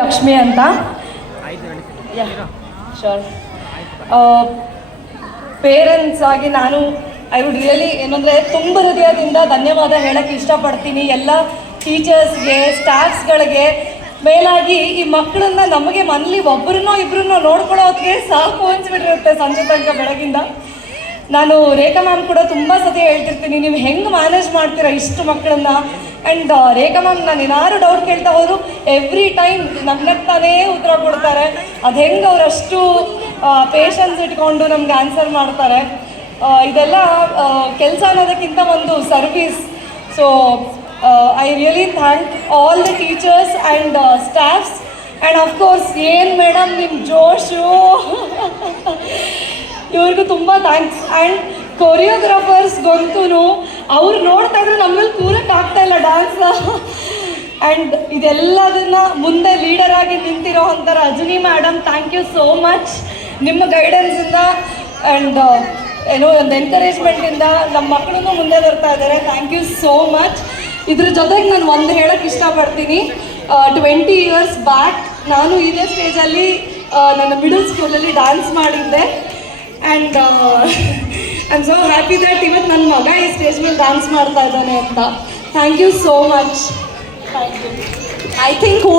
ಲಕ್ಷ್ಮಿ ಅಂತ. Sure. Parents ಆಗಿ ನಾನು ಐ ವುಡ್ ರಿಯಲಿ ಏನಂದರೆ ತುಂಬ ಹೃದಯದಿಂದ ಧನ್ಯವಾದ ಹೇಳೋಕ್ಕೆ ಇಷ್ಟಪಡ್ತೀನಿ ಎಲ್ಲ ಟೀಚರ್ಸ್ಗೆ, ಸ್ಟಾಫ್ಸ್ಗಳಿಗೆ. ಮೇಲಾಗಿ ಈ ಮಕ್ಕಳನ್ನ ನಮಗೆ ಮನೇಲಿ ಒಬ್ಬರನ್ನೋ ಇಬ್ಬರನ್ನೋ ನೋಡ್ಕೊಳ್ಳೋಕ್ಕೆ ಸಾಕು ಅನ್ಸ್ಬಿಟ್ಟಿರುತ್ತೆ ಸಂಜೆ ತನಕ ಬೆಳಗಿಂದ. ನಾನು ರೇಖಾ ಮ್ಯಾಮ್ ಕೂಡ ತುಂಬ ಸತಿ ಹೇಳ್ತಿರ್ತೀನಿ, ನೀವು ಹೆಂಗೆ ಮ್ಯಾನೇಜ್ ಮಾಡ್ತೀರಾ ಇಷ್ಟು ಮಕ್ಕಳನ್ನ. ಆ್ಯಂಡ್ ರೇಖಾ ಮ್ಯಾಮ್ ನಾನು ಏನಾದ್ರು ಡೌಟ್ ಕೇಳ್ತಾ ಹೋದ್ರು ಎವ್ರಿ ಟೈಮ್ ನಗ್ನಗ್ತಾನೇ ಉತ್ತರ ಕೊಡ್ತಾರೆ. ಅದು ಹೆಂಗೆ ಅವರಷ್ಟು ಪೇಷನ್ಸ್ ಇಟ್ಕೊಂಡು ನಮ್ಗೆ ಆನ್ಸರ್ ಮಾಡ್ತಾರೆ. ಇದೆಲ್ಲ ಕೆಲಸ ಅನ್ನೋದಕ್ಕಿಂತ ಒಂದು service. So I really thank all the teachers and staffs and of course ಏನು ಮೇಡಮ್ ನಿಮ್ಮ ಜೋಶು ಇವ್ರಿಗೂ ತುಂಬ ಥ್ಯಾಂಕ್ಸ್. ಆ್ಯಂಡ್ ಕೊರಿಯೋಗ್ರಾಫರ್ಸ್ಗಂತೂ ಅವ್ರು ನೋಡ್ತಾ ಇದ್ರೆ ನಮ್ಮಲ್ಲಿ ಕೂರಕ್ಕೆ ಆಗ್ತಾ ಇಲ್ಲ ಡ್ಯಾನ್ಸ್. ಆ್ಯಂಡ್ ಇದೆಲ್ಲದನ್ನ ಮುಂದೆ ಲೀಡರ್ ಆಗಿ ನಿಂತಿರೋ ಅಂಥ Rajani madam, thank you so much. ನಿಮ್ಮ ಗೈಡೆನ್ಸಿಂದ ಆ್ಯಂಡ್ ಏನೋ ಒಂದು ಎನ್ಕರೇಜ್ಮೆಂಟಿಂದ ನಮ್ಮ ಮಕ್ಕಳೂ ಮುಂದೆ ಬರ್ತಾ ಇದ್ದಾರೆ. Thank you so much. ಇದ್ರ ಜೊತೆಗೆ ನಾನು ಒಂದು ಹೇಳೋಕ್ಕೆ ಇಷ್ಟಪಡ್ತೀನಿ. 20 years ಬ್ಯಾಕ್ ನಾನು ಇದೇ ಸ್ಟೇಜಲ್ಲಿ ನನ್ನ ಮಿಡಲ್ ಸ್ಕೂಲಲ್ಲಿ ಡ್ಯಾನ್ಸ್ ಮಾಡಿದ್ದೆ. And I am so happy that ಇವತ್ತು ನನ್ನ ಮಗ ಈ ಸ್ಟೇಜ್ ಮೇಲೆ ಡ್ಯಾನ್ಸ್ ಮಾಡ್ತಾ ಇದ್ದಾನೆ ಅಂತ. Thank you so much. Thank you. I think